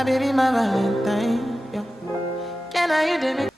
My baby, my Valentine. Yeah. Can I hear the